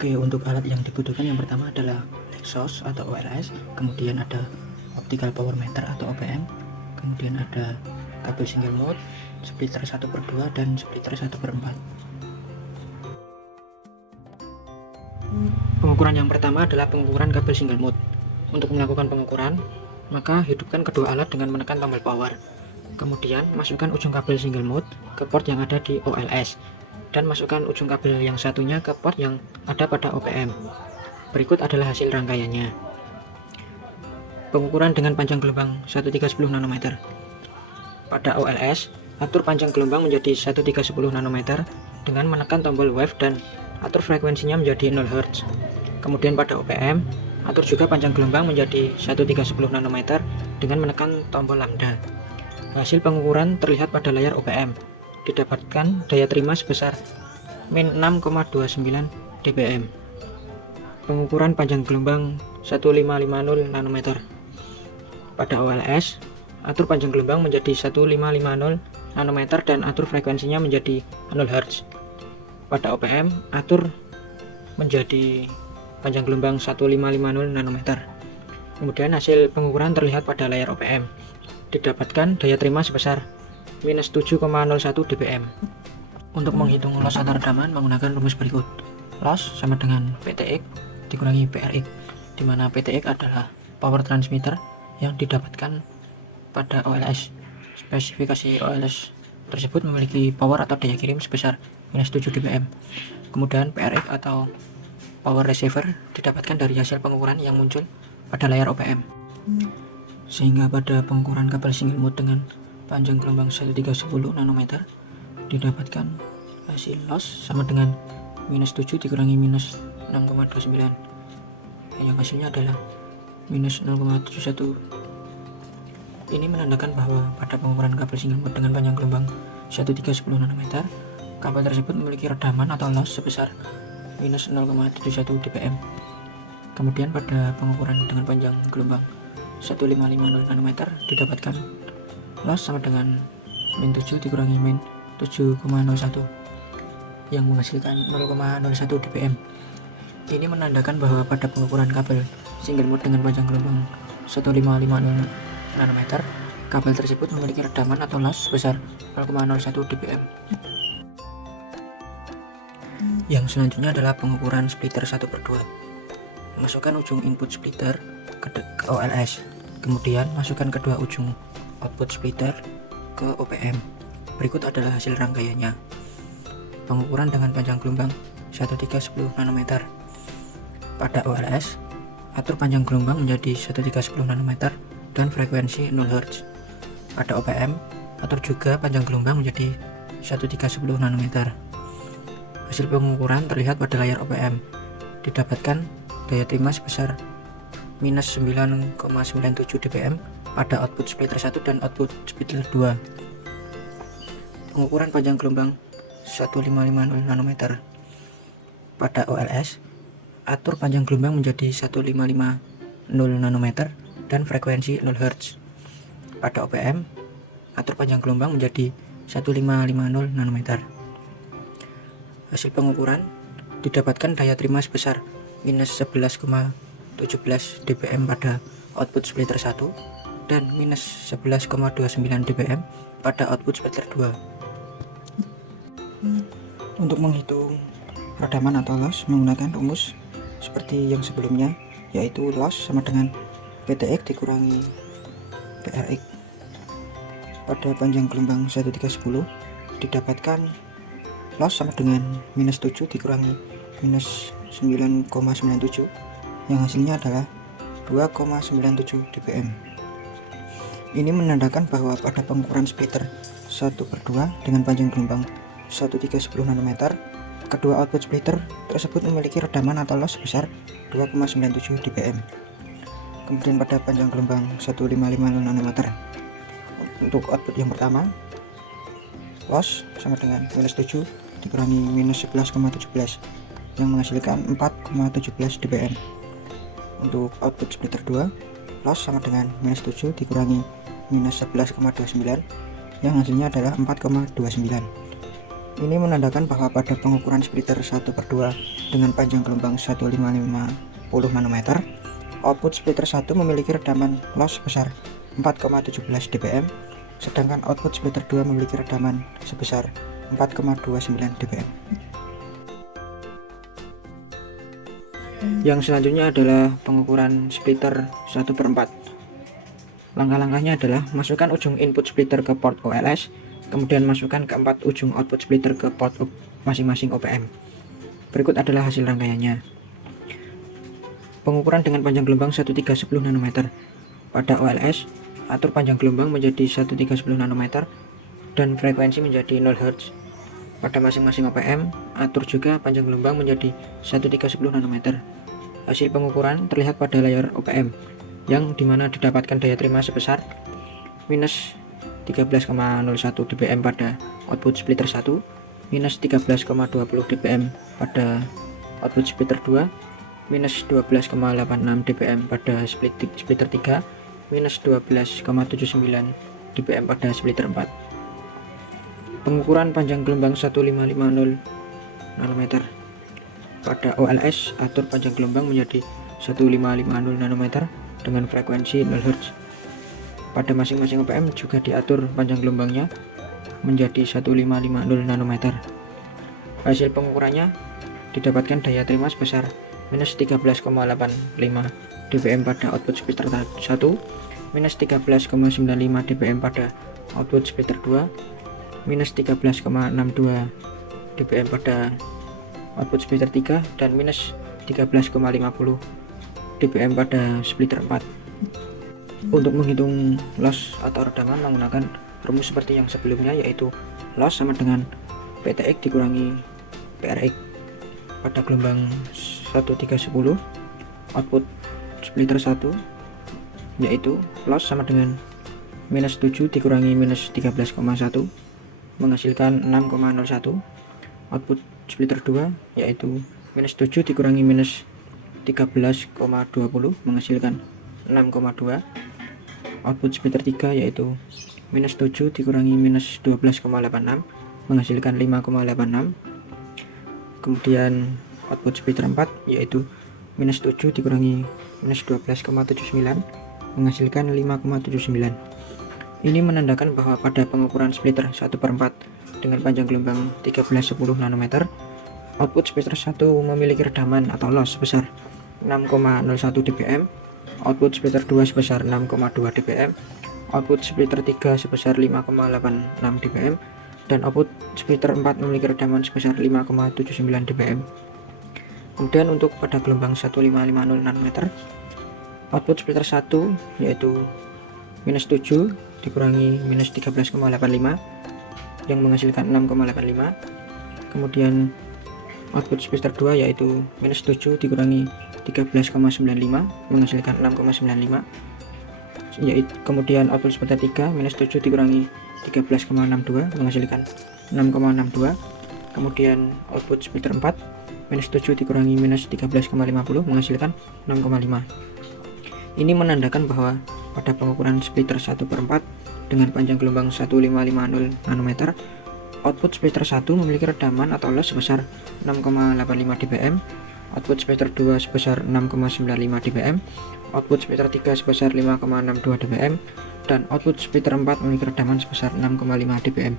Oke, untuk alat yang dibutuhkan yang pertama adalah exhaust atau OLS, kemudian ada optical power meter atau OPM, kemudian ada kabel single mode, splitter 1/2 dan splitter 1/4. Pengukuran yang pertama adalah pengukuran kabel single mode. Untuk melakukan pengukuran, maka hidupkan kedua alat dengan menekan tombol power. Kemudian masukkan ujung kabel single mode ke port yang ada di OLS dan masukkan ujung kabel yang satunya ke port yang ada pada OPM. Berikut adalah hasil rangkaiannya. Pengukuran dengan panjang gelombang 1310 nanometer. Pada OLS, atur panjang gelombang menjadi 1310 nanometer dengan menekan tombol wave dan atur frekuensinya menjadi 0 Hz. Kemudian pada OPM, atur juga panjang gelombang menjadi 1310 nanometer dengan menekan tombol lambda. Hasil pengukuran terlihat pada layar OPM. Didapatkan daya terima sebesar min 6,29 dBm. Pengukuran panjang gelombang 1550 nanometer. Pada OLS, atur panjang gelombang menjadi 1550 nanometer dan atur frekuensinya menjadi 0 Hz. Pada OPM, atur menjadi panjang gelombang 1550 nanometer. Kemudian hasil pengukuran terlihat pada layar OPM. Didapatkan daya terima sebesar minus 7,01 dBm. Untuk menghitung loss atau redaman menggunakan rumus berikut. Loss sama dengan PTX dikurangi PRX, di mana PTX adalah power transmitter yang didapatkan pada OLS. Spesifikasi OLS tersebut memiliki power atau daya kirim sebesar minus 7 dBm. Kemudian PRX atau power receiver didapatkan dari hasil pengukuran yang muncul pada layar OPM. Sehingga pada pengukuran kabel single mode dengan panjang gelombang 1310 nanometer didapatkan hasil loss sama dengan minus 7 dikurangi minus 6,29, yang hasilnya adalah minus 0,71. Ini menandakan bahwa pada pengukuran kabel single mode dengan panjang gelombang 1310 nanometer, kabel tersebut memiliki redaman atau loss sebesar minus 0,71 dBm. Kemudian pada pengukuran dengan panjang gelombang 1550 nanometer didapatkan loss sama dengan min 7 dikurangi min 7,01 yang menghasilkan 0,01 dBm. Ini menandakan bahwa pada pengukuran kabel single mode dengan panjang gelombang 1550 nanometer, kabel tersebut memiliki redaman atau loss sebesar 0,01 dBm. Yang selanjutnya adalah pengukuran splitter 1/2. Masukkan ujung input splitter ke OLS, kemudian masukkan kedua ujung output splitter ke OPM. Berikut adalah hasil rangkaiannya. Pengukuran dengan panjang gelombang 1310 nanometer. Pada OLS, atur panjang gelombang menjadi 1310 nanometer dan frekuensi 0 Hz. Pada OPM, atur juga panjang gelombang menjadi 1310 nanometer. Hasil pengukuran terlihat pada layar OPM. Didapatkan daya terima sebesar minus 9,97 dBm pada output splitter 1 dan output splitter 2. Pengukuran panjang gelombang 1550 nanometer. Pada OLS, atur panjang gelombang menjadi 1550 nanometer dan frekuensi 0 Hz. Pada OPM, atur panjang gelombang menjadi 1550 nanometer. Hasil pengukuran didapatkan daya terima sebesar minus 11,17 dBm pada output splitter 1 dan minus 11,29 dBm pada output splitter 2. Untuk menghitung redaman atau loss menggunakan rumus seperti yang sebelumnya, yaitu loss sama dengan PTX dikurangi PRX. Pada panjang gelombang 1310 didapatkan loss sama dengan minus 7 dikurangi minus 9,97, yang hasilnya adalah 2,97 dBm. Ini menandakan bahwa pada pengukuran splitter 1/2 dengan panjang gelombang 1310 nanometer, kedua output splitter tersebut memiliki redaman atau loss sebesar 2,97 dBm. Kemudian pada panjang gelombang 1550 nanometer, untuk output yang pertama, loss sama dengan minus 7 dikurangi minus 11,17 yang menghasilkan 4,17 dBm. Untuk output splitter 2, loss sama dengan minus 7 dikurangi minus 11,29 yang hasilnya adalah 4,29. Ini menandakan bahwa pada pengukuran splitter 1/2 dengan panjang gelombang 1550 nanometer, output splitter 1 memiliki redaman loss sebesar 4,17 dBm, sedangkan output splitter 2 memiliki redaman sebesar 4,29 dBm. Yang selanjutnya adalah pengukuran splitter 1/4. Langkah-langkahnya adalah masukkan ujung input splitter ke port OLS, kemudian masukkan keempat ujung output splitter ke port masing-masing OPM. Berikut adalah hasil rangkaiannya. Pengukuran dengan panjang gelombang 1310 nanometer. Pada OLS, atur panjang gelombang menjadi 1310 nanometer dan frekuensi menjadi 0 Hz. Pada masing-masing OPM, atur juga panjang gelombang menjadi 1310 nanometer. Hasil pengukuran terlihat pada layar OPM, yang dimana didapatkan daya terima sebesar minus 13,01 dBm pada output splitter 1, minus 13,20 dBm pada output splitter 2, minus 12,86 dBm pada splitter 3, minus 12,79 dBm pada splitter 4. Pengukuran panjang gelombang 1550 nanometer. Pada OLS, atur panjang gelombang menjadi 1550 nanometer dengan frekuensi 0 Hz. Pada masing-masing OPM juga diatur panjang gelombangnya menjadi 1550 nanometer. Hasil pengukurannya didapatkan daya terima sebesar minus 13,85 dBm pada output splitter 1, minus 13,95 dBm pada output splitter 2, minus 13,62 dBm pada output splitter 3, dan minus 13,50 dBm pada splitter 4. Untuk menghitung loss atau redaman menggunakan rumus seperti yang sebelumnya, yaitu loss sama dengan PTX dikurangi PRX. Pada gelombang 1310, output splitter 1 yaitu loss sama dengan minus 7 dikurangi minus 13,1 menghasilkan 6,01. Output splitter 2 yaitu minus 7 dikurangi minus 13,20 menghasilkan 6,2. Output splitter 3 yaitu minus 7 dikurangi minus 12,86 menghasilkan 5,86. Kemudian output splitter 4 yaitu minus 7 dikurangi minus 12,79 menghasilkan 5,79. Ini menandakan bahwa pada pengukuran splitter 1/4 dengan panjang gelombang 1310 nanometer, output splitter 1 memiliki redaman atau loss sebesar 6,01 dBm, output splitter 2 sebesar 6,2 dBm, output splitter 3 sebesar 5,86 dBm, dan output splitter 4 memiliki redaman sebesar 5,79 dBm. Kemudian untuk pada gelombang 1550 nanometer, output splitter 1 yaitu minus 7 dikurangi minus 13,85 yang menghasilkan 6,85. Kemudian output splitter 2 yaitu minus 7 dikurangi 13,95 menghasilkan 6,95. Kemudian output splitter 3 minus 7 dikurangi 13,62 menghasilkan 6,62. Kemudian output splitter 4 minus 7 dikurangi minus 13,50 menghasilkan 6,5. Ini menandakan bahwa pada pengukuran splitter 1/4 dengan panjang gelombang 1550 nanometer, output splitter 1 memiliki redaman atau loss sebesar 6,85 dBm, output splitter 2 sebesar 6,95 dBm, output splitter 3 sebesar 5,62 dBm, dan output splitter 4 memiliki redaman sebesar 6,5 dBm.